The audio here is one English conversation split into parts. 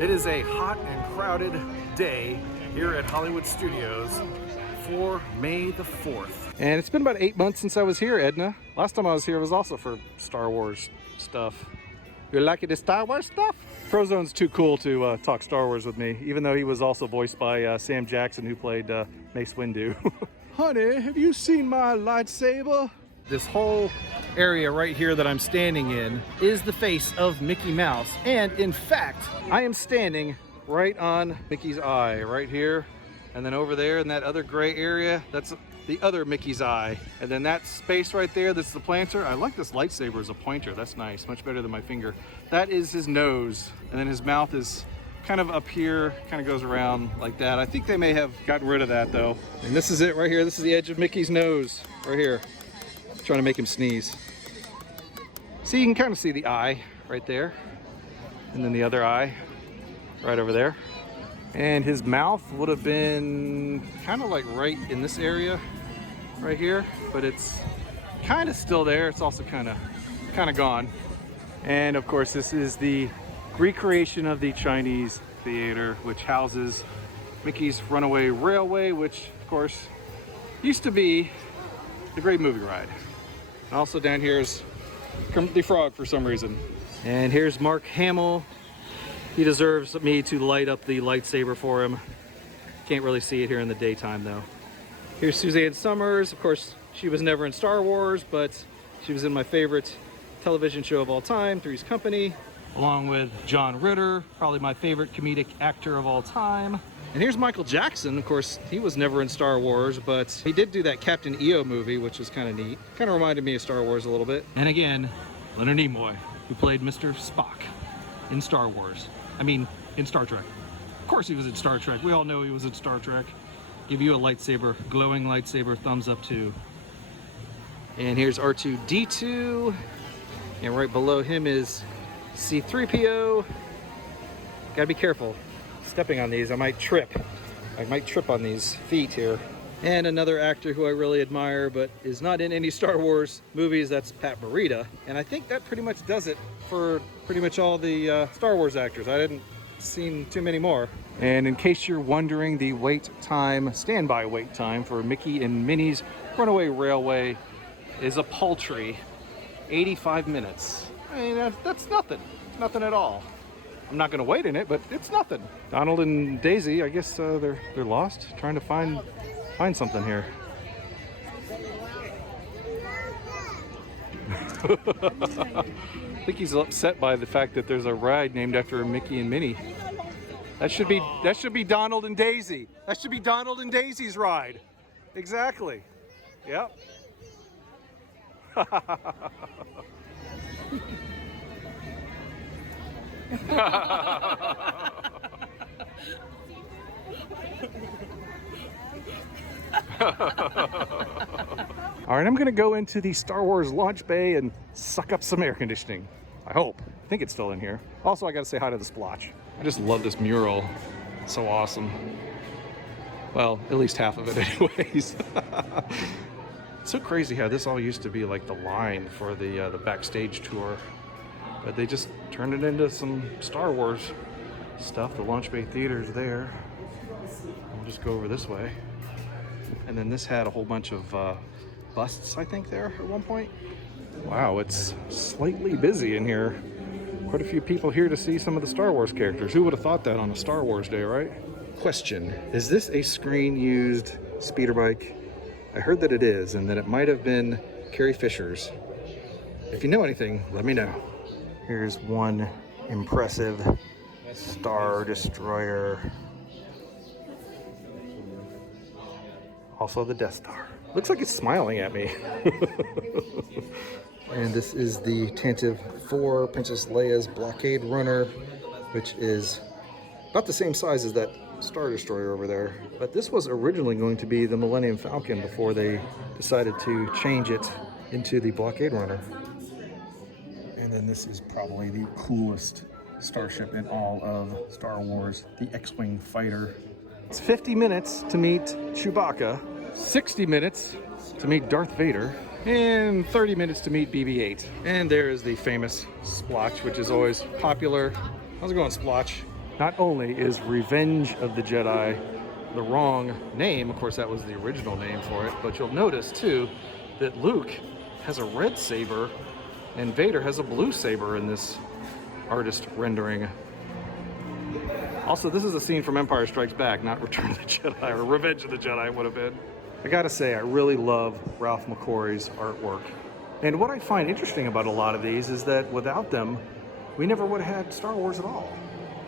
It is a hot and crowded day here at Hollywood Studios for May the 4th. And it's been about 8 months since I was here, Edna. Last time I was here was also for Star Wars stuff. You like the Star Wars stuff? Frozone's too cool to talk Star Wars with me, even though he was also voiced by Sam Jackson, who played Mace Windu. Honey, have you seen my lightsaber? This whole area right here that I'm standing in is the face of Mickey Mouse. And in fact, I am standing right on Mickey's eye, right here. And then over there in that other gray area, that's the other Mickey's eye. And then that space right there, that's the planter. I like this lightsaber as a pointer. That's nice, much better than my finger. That is his nose. And then his mouth is kind of up here, kind of goes around like that. I think they may have gotten rid of that though. And this is it right here. This is the edge of Mickey's nose right here. Trying to make him sneeze. See, you can kind of see the eye right there. And then the other eye right over there. And his mouth would have been kind of like right in this area right here, but it's kind of still there. It's also kind of gone. And of course, this is the recreation of the Chinese theater, which houses Mickey's Runaway Railway, which of course used to be the Great Movie Ride. And also down here is Kermit the Frog for some reason. And here's Mark Hamill. He deserves me to light up the lightsaber for him. Can't really see it here in the daytime though. Here's Suzanne Summers. Of course, she was never in Star Wars, but she was in my favorite television show of all time, Three's Company, along with John Ritter, probably my favorite comedic actor of all time. And here's Michael Jackson. Of course, he was never in Star Wars, but he did do that Captain EO movie, which was kind of neat. Kind of reminded me of Star Wars a little bit. And again, Leonard Nimoy, who played Mr. Spock in Star Wars. I mean, in Star Trek. Of course he was in Star Trek. We all know he was in Star Trek. Give you a lightsaber, glowing lightsaber, thumbs up too. And here's R2-D2. And right below him is C-3PO. Gotta be careful stepping on these. I might trip. I might trip on these feet here. And another actor who I really admire but is not in any Star Wars movies, that's Pat Morita. And I think that pretty much does it for pretty much all the Star Wars actors. I didn't see too many more. And in case you're wondering, the wait time, standby wait time for Mickey and Minnie's Runaway Railway is a paltry 85 minutes. I mean, that's nothing. It's nothing at all. I'm not going to wait in it, but it's nothing. Donald and Daisy, I guess they're lost, trying to find something here. I think he's upset by the fact that there's a ride named after Mickey and Minnie. That should be Donald and Daisy. That should be Donald and Daisy's ride. Exactly. Yep. All right, I'm gonna go into the Star Wars launch bay and suck up some air conditioning. I hope. I think it's still in here. Also, I gotta say hi to the splotch. I just love this mural. It's so awesome. Well, at least half of it anyways. It's so crazy how this all used to be like the line for the backstage tour. But they just turned it into some Star Wars stuff. The launch bay theater's there. We'll just go over this way. And then this had a whole bunch of busts, I think, there at one point. Wow, it's slightly busy in here. Quite a few people here to see some of the Star Wars characters. Who would have thought that on a Star Wars day, right? Question, is this a screen-used speeder bike? I heard that it is, and that it might have been Carrie Fisher's. If you know anything, let me know. Here's one impressive Star Destroyer. Also the Death Star. Looks like it's smiling at me. And this is the Tantive 4 Princess Leia's Blockade Runner, which is about the same size as that Star Destroyer over there. But this was originally going to be the Millennium Falcon before they decided to change it into the Blockade Runner. And then this is probably the coolest starship in all of Star Wars, the X-Wing fighter. It's 50 minutes to meet Chewbacca, 60 minutes to meet Darth Vader, and 30 minutes to meet BB-8. And there is the famous Splotch, which is always popular. How's it going, Splotch? not only is Revenge of the Jedi the wrong name, of course that was the original name for it, but you'll notice too that Luke has a red saber and Vader has a blue saber in this artist rendering. Also, this is a scene from Empire Strikes Back, not Return of the Jedi, or Revenge of the Jedi would have been. I gotta say, I really love Ralph McQuarrie's artwork. And what I find interesting about a lot of these is that without them, we never would have had Star Wars at all.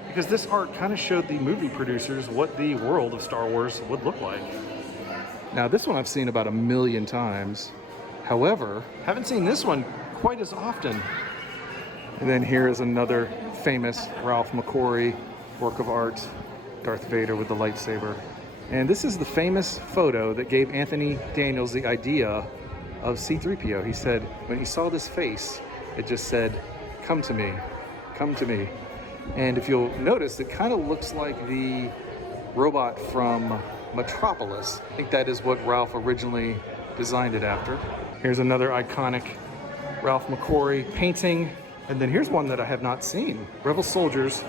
Because this art kind of showed the movie producers what the world of Star Wars would look like. Now, this one I've seen about 1 million times. However, haven't seen this one quite as often. And then here is another famous Ralph McQuarrie work of art, Darth Vader with the lightsaber. And this is the famous photo that gave Anthony Daniels the idea of C-3PO. He said, when he saw this face, it just said, "Come to me, come to me." And if you'll notice, it kind of looks like the robot from Metropolis. I think that is what Ralph originally designed it after. Here's another iconic Ralph McQuarrie painting. And then here's one that I have not seen. Rebel soldiers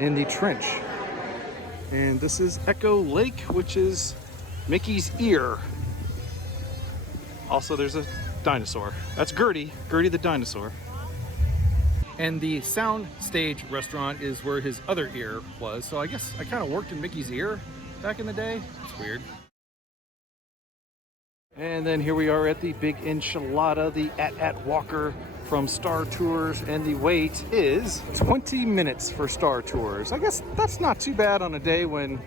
in the trench. And this is Echo Lake, which is Mickey's ear. Also, there's a dinosaur. That's Gertie the dinosaur. And the sound stage restaurant is where his other ear was. So I guess I kind of worked in Mickey's ear back in the day. It's weird. And then here we are at the Big Enchilada, the At Walker from Star Tours, and the wait is 20 minutes for Star Tours. I guess that's not too bad on a day when,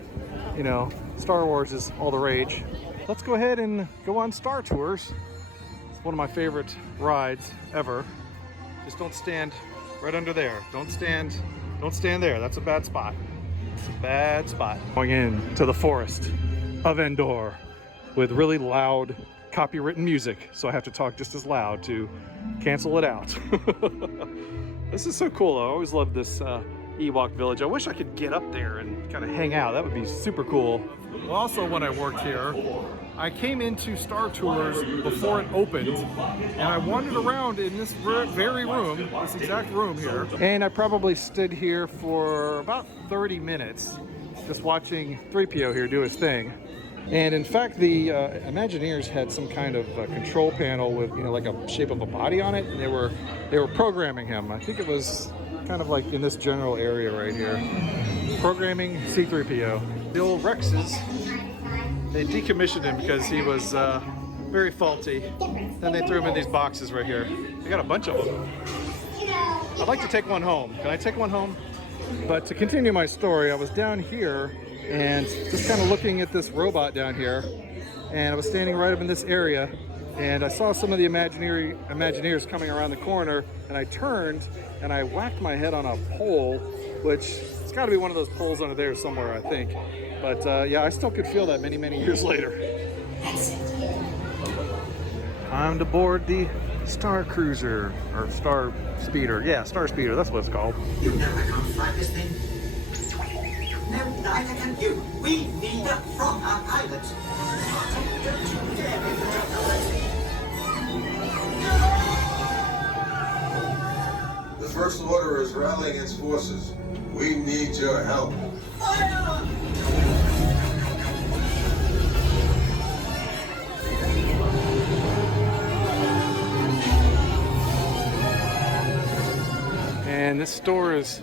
you know, Star Wars is all the rage. Let's go ahead and go on Star Tours. It's one of my favorite rides ever. Just don't stand right under there. Don't stand there. That's a bad spot. It's a bad spot. Going in to the forest of Endor with really loud copywritten music, so I have to talk just as loud to cancel it out. This is so cool. I always loved this Ewok village. I wish I could get up there and kind of hang out. That would be super cool. Well, also when I worked here, I came into Star Tours before it opened, and I wandered around in this very room, this exact room here. And I probably stood here for about 30 minutes just watching 3PO here do his thing. And in fact, the Imagineers had some kind of control panel with, you know, like a shape of a body on it, and they were programming him. I think it was kind of like in this general area right here, programming C-3PO. The old Rexes, they decommissioned him because he was very faulty. Then they threw him in these boxes right here. They got a bunch of them. I'd like to take one home. Can I take one home? But to continue my story, I was down here and just kind of looking at this robot down here, and I was standing right up in this area, and I saw some of the Imagineers coming around the corner, and I turned and I whacked my head on a pole, which it's got to be one of those poles under there somewhere, I think. But yeah, I still could feel that many years later. Time to board the Star Cruiser, or Star Speeder. Yeah, Star Speeder, that's what it's called. You know I can't fly this thing. No, neither can you. We need that from our pilots. The First Order is rallying its forces. We need your help. Fire! And this store is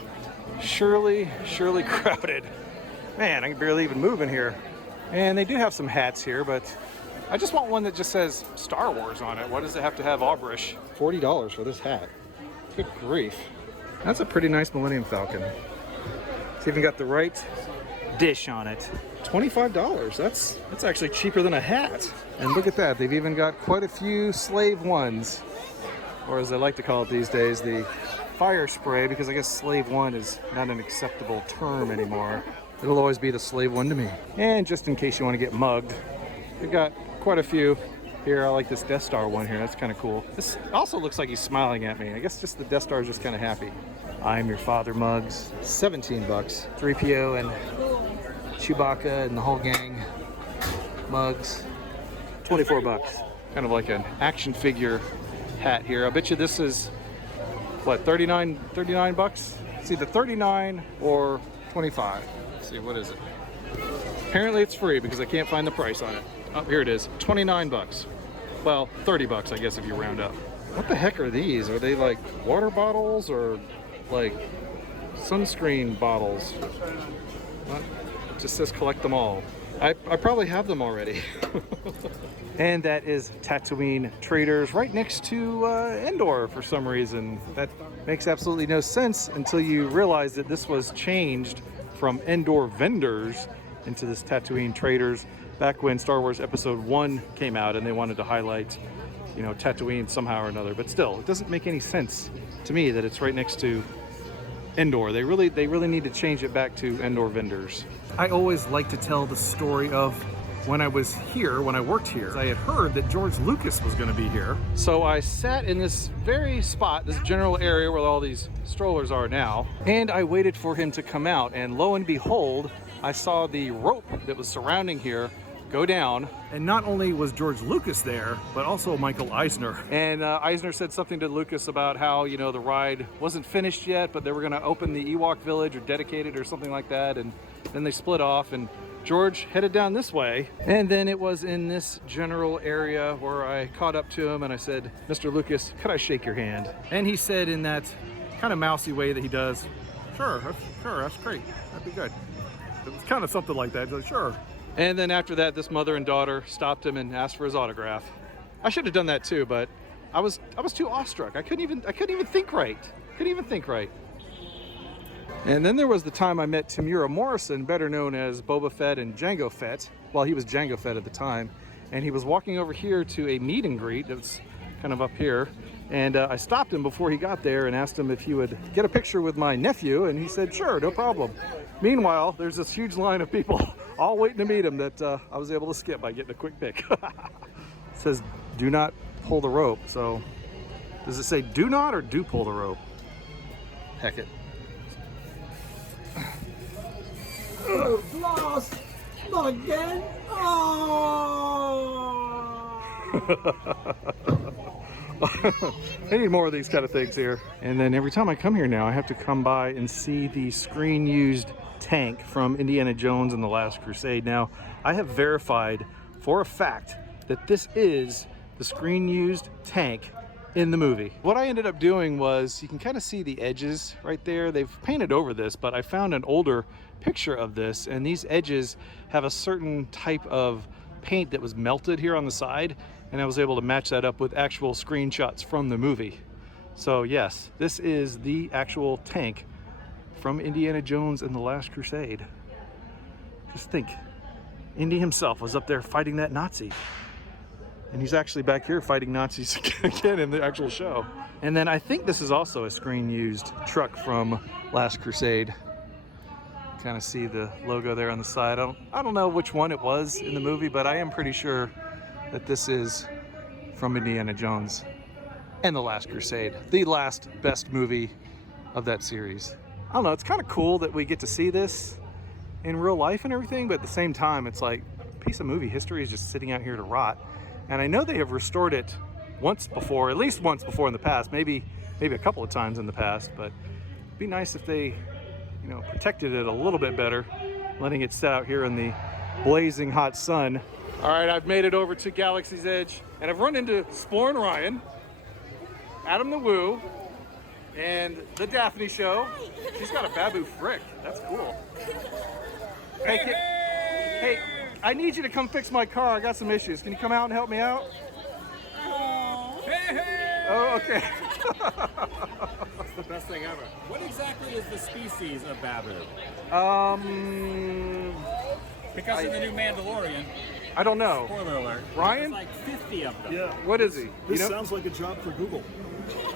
surely crowded. Man, I can barely even move in here. And they do have some hats here, but I just want one that just says Star Wars on it. Why does it have to have Aubrish? $40 for this hat. Good grief. That's a pretty nice Millennium Falcon. It's even got the right dish on it. $25. That's actually cheaper than a hat. And look at that, they've even got quite a few Slave Ones, or as I like to call it these days, the fire spray, because I guess Slave One is not an acceptable term anymore. It'll always be the Slave One to me. And just in case you want to get mugged, we've got quite a few here. I like this Death Star one here. That's kind of cool. This also looks like he's smiling at me. I guess just the Death Star is just kind of happy. I'm your father mugs. 17 bucks. 3PO and Chewbacca and the whole gang mugs. 24 bucks. Kind of like an action figure hat here. I bet you this is, what, 39 bucks? It's either 39 or $25. Let's see, what is it? Apparently it's free because I can't find the price on it. Oh, here it is, 29 bucks. Well, 30 bucks, I guess, if you round up. What the heck are these? Are they like water bottles or like sunscreen bottles? What? It just says collect them all. I probably have them already. And that is Tatooine Traders right next to Endor for some reason. That makes absolutely no sense until you realize that this was changed from Endor vendors into this Tatooine Traders back when Star Wars Episode 1 came out and they wanted to highlight, you know, Tatooine somehow or another. But still, it doesn't make any sense to me that it's right next to Endor. They really need to change it back to Endor vendors. I always like to tell the story of when I was here, when I worked here. I had heard that George Lucas was going to be here. So I sat in this very spot, this general area where all these strollers are now, and I waited for him to come out, and lo and behold, I saw the rope that was surrounding here go down. And not only was George Lucas there, but also Michael Eisner. And Eisner said something to Lucas about how, you know, the ride wasn't finished yet, but they were going to open the Ewok village or dedicate it or something like that. And then they split off and George headed down this way. And then it was in this general area where I caught up to him and I said, Mr. Lucas, could I shake your hand? And he said in that kind of mousy way that he does, sure, that's great. That'd be good. It was kind of something like that. He's like, sure. And then after that, this mother and daughter stopped him and asked for his autograph. I should have done that too, but I was too awestruck. I couldn't even think right. Couldn't even think right. And then there was the time I met Temura Morrison, better known as Boba Fett and Jango Fett. Well, he was Jango Fett at the time. And he was walking over here to a meet and greet that's kind of up here. And I stopped him before he got there and asked him if he would get a picture with my nephew. And he said, sure, no problem. Meanwhile, there's this huge line of people all waiting to meet him that I was able to skip by getting a quick pic. It says, do not pull the rope. So does it say do not or do pull the rope? Heck it. Oh, lost! Not again! Oh! I need more of these kind of things here. And then every time I come here now, I have to come by and see the screen-used tank from Indiana Jones and the Last Crusade. Now, I have verified for a fact that this is the screen-used tank in the movie. What I ended up doing was, you can kind of see the edges right there. They've painted over this, but I found an older picture of this, and these edges have a certain type of paint that was melted here on the side, and I was able to match that up with actual screenshots from the movie. So yes, this is the actual tank from Indiana Jones and the Last Crusade. Just think, Indy himself was up there fighting that Nazi. And he's actually back here fighting Nazis again in the actual show. And then I think this is also a screen-used truck from Last Crusade. Kind of see the logo there on the side. I don't know which one it was in the movie, but I am pretty sure that this is from Indiana Jones and the Last Crusade, the last best movie of that series. I don't know, it's kind of cool that we get to see this in real life and everything, but at the same time, it's like a piece of movie history is just sitting out here to rot. And I know they have restored it once before, at least once before in the past, maybe a couple of times in the past, but it'd be nice if they, you know, protected it a little bit better, letting it sit out here in the blazing hot sun. All right, I've made it over to Galaxy's Edge, and I've run into Splorin Ryan, Adam the Woo, and the Daphne Show. She's got a Babu Frick. That's cool. Hey, I need you to come fix my car. I got some issues. Can you come out and help me out? Oh, okay. That's the best thing ever. What exactly is the species of Babu? Because of the new Mandalorian. I don't know. Spoiler alert. Ryan? There's like 50 of them. Yeah. What is he? This You know? sounds like a job for Google.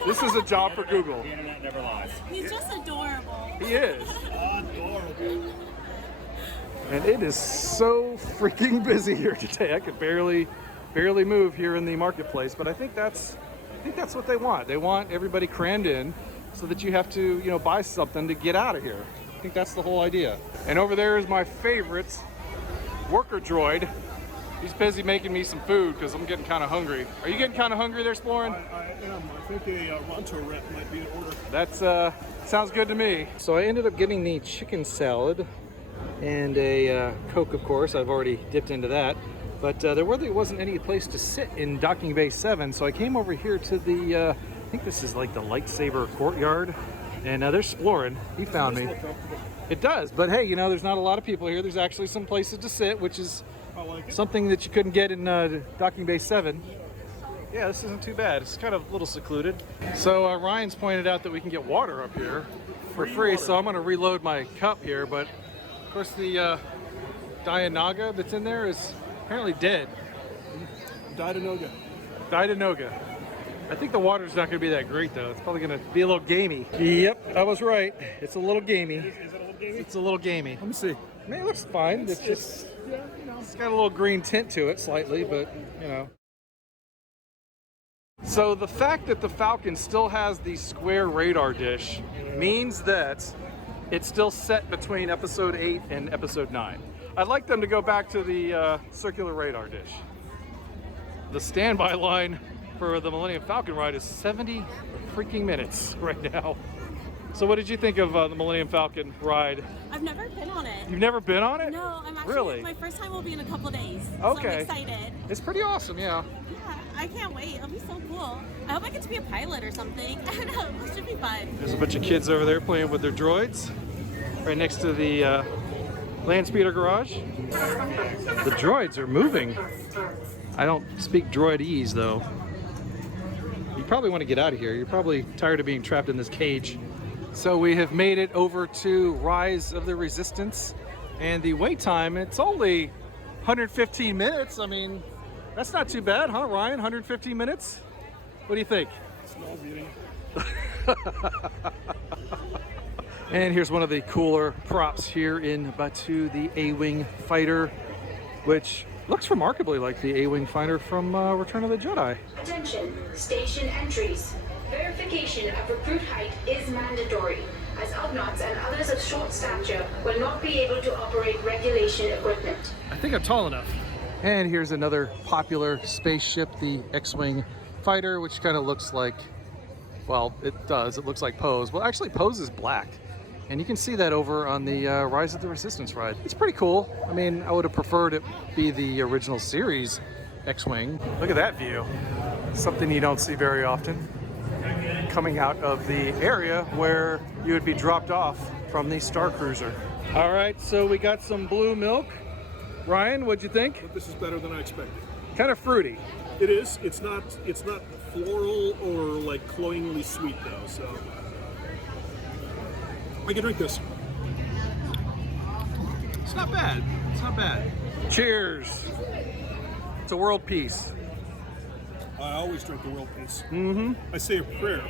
This is a job for Google. The internet never lies. He's just adorable. He is. Adorable. And it is so freaking busy here today. I could barely move here in the marketplace, but I think that's what they want. They want everybody crammed in so that you have to, you know, buy something to get out of here. I think that's the whole idea. And over there is my favorite worker droid, He's busy making me some food because I'm getting kind of hungry. Are you getting kind of hungry there, Splorin? I am. I think a Ronto wrap might be in order. That's sounds good to me. So I ended up getting the chicken salad and a Coke, of course. I've already dipped into that. But there really wasn't any place to sit in Docking Bay 7, so I came over here to the, I think this is like the Lightsabre courtyard. And there's Splorin. He found me. It does, but hey, you know, there's not a lot of people here. There's actually some places to sit, which is something that you couldn't get in Docking Bay 7. Yeah, this isn't too bad. It's kind of a little secluded. So Ryan's pointed out that we can get water up here for free, so I'm going to reload my cup here. But of course, the Dianoga that's in there is apparently dead. Dianoga. Dianoga. I think the water's not going to be that great, though. It's probably going to be a little gamey. Yep, I was right. It's a little gamey. Is it a little gamey? It's a little gamey. Let me see. I mean, it looks fine. It's just, yeah, you know. it's got a little green tint to it, slightly, but, you know. So the fact that the Falcon still has the square radar dish means that it's still set between episode 8 and episode 9. I'd like them to go back to the circular radar dish. The standby line for the Millennium Falcon ride is 70 freaking minutes right now. So what did you think of the Millennium Falcon ride? I've never been on it. You've never been on it? No, I'm actually, really? My first time will be in a couple days. Okay. So I'm excited. It's pretty awesome, yeah. Yeah, I can't wait. It'll be so cool. I hope I get to be a pilot or something. I don't know, it should be fun. There's a bunch of kids over there playing with their droids right next to the land speeder garage. The droids are moving. I don't speak droidese though. You probably want to get out of here. You're probably tired of being trapped in this cage. So we have made it over to Rise of the Resistance, and the wait time, it's only 115 minutes. I mean, that's not too bad, huh, Ryan? 115 minutes? What do you think? Small beauty. And here's one of the cooler props here in Batuu, the A-Wing fighter, which looks remarkably like the A-Wing fighter from Return of the Jedi. Attention, station entries. Verification of recruit height is mandatory, as Ugnaughts and others of short stature will not be able to operate regulation equipment. I think I'm tall enough. And here's another popular spaceship, the X-Wing fighter, which kind of looks like, well, it does. It looks like Poe's. Well, actually, Poe's is black. And you can see that over on the Rise of the Resistance ride. It's pretty cool. I mean, I would have preferred it be the original series X-Wing. Look at that view. Something you don't see very often. Coming out of the area where you would be dropped off from the Star Cruiser. All right, so we got some blue milk. Ryan, what'd you think? But this is better than I expected. Kind of fruity. It is. It's not floral or like cloyingly sweet though. So I can drink this. It's not bad. It's not bad. Cheers to world peace. I always drink the world peace. Mm-hmm. I say a prayer. A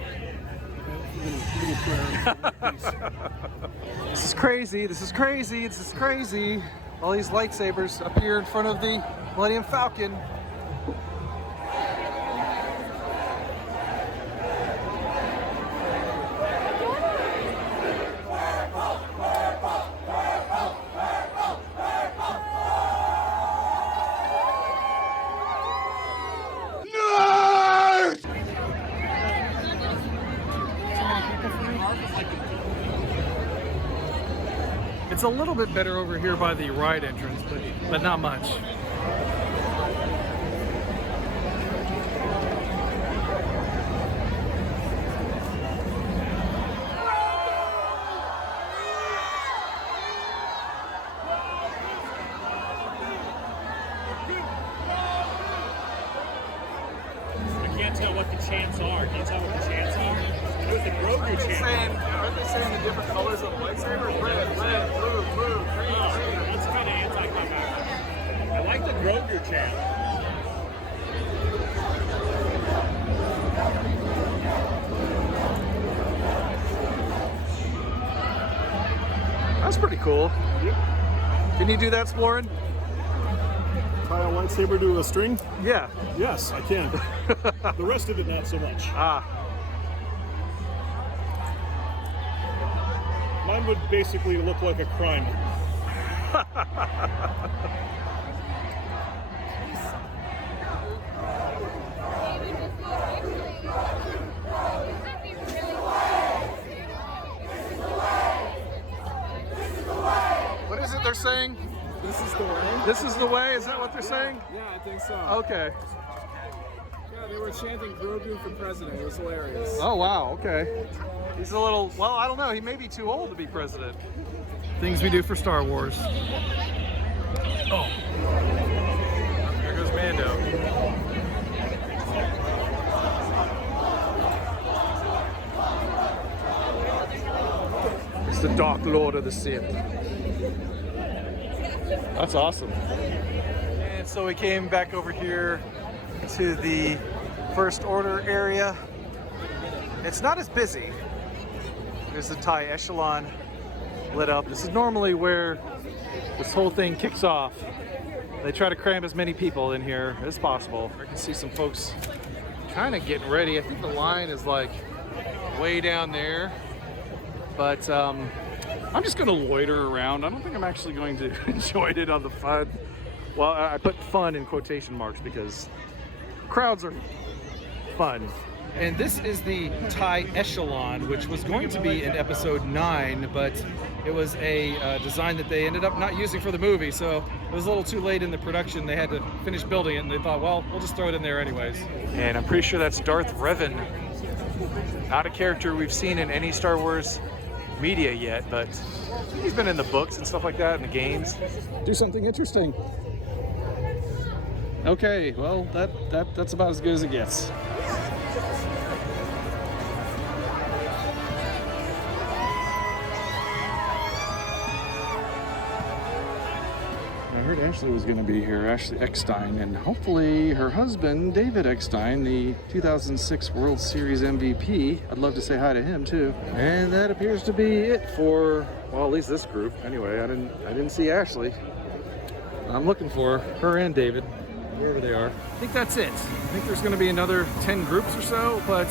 little prayer. World peace. This is crazy. This is crazy. This is crazy. All these lightsabers up here in front of the Millennium Falcon. It's a little bit better over here by the ride entrance, but not much. I can't tell what the chants are. Can you tell what the chants are? With the Grogu chant. Aren't they saying the different colors of the lightsaber? Red, blue, green, That's kind of anti-climactic. I like the Grogu chant. That's pretty cool. Yep. Can you do that, Splorin? Tie a lightsaber to a string? Yeah. Yes, I can. The rest of it, not so much. Ah. Mine would basically look like a crime. they're saying? This is the way? This is the way? Is that what they're saying? Yeah, I think so. Okay. Yeah, they were chanting Grogu for president. It was hilarious. Oh, wow, okay. He's a little, well, I don't know. He may be too old to be president. Things we do for Star Wars. Oh. There goes Mando. It's the Dark Lord of the Sith. That's awesome. And so we came back over here to the First Order area. It's not as busy. There's a TIE echelon lit up. This is normally where this whole thing kicks off. They try to cram as many people in here as possible. I can see some folks kind of getting ready. I think the line is like way down there. But I'm just gonna loiter around. I don't think I'm actually going to join in on the fun. Well, I put fun in quotation marks because crowds are fun. And this is the TIE Echelon, which was going to be in episode 9, but it was a design that they ended up not using for the movie, so it was a little too late in the production. They had to finish building it, and they thought, well, we'll just throw it in there anyways. And I'm pretty sure that's Darth Revan. Not a character we've seen in any Star Wars media yet, but he's been in the books and stuff like that, in the games. Do something interesting. Okay, well, that's about as good as it gets. I heard Ashley was going to be here, Ashley Eckstein, and hopefully her husband, David Eckstein, the 2006 World Series MVP. I'd love to say hi to him too. And that appears to be it for, well, at least this group. Anyway, I didn't see Ashley. I'm looking for her and David, wherever they are. I think that's it. I think there's going to be another 10 groups or so, but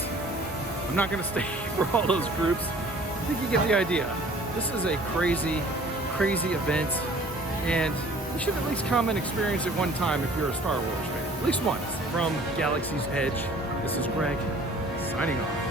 I'm not going to stay for all those groups. I think you get the idea. This is a crazy, crazy event, and you should at least come and experience it one time if you're a Star Wars fan. At least once. From Galaxy's Edge, this is Greg, signing off.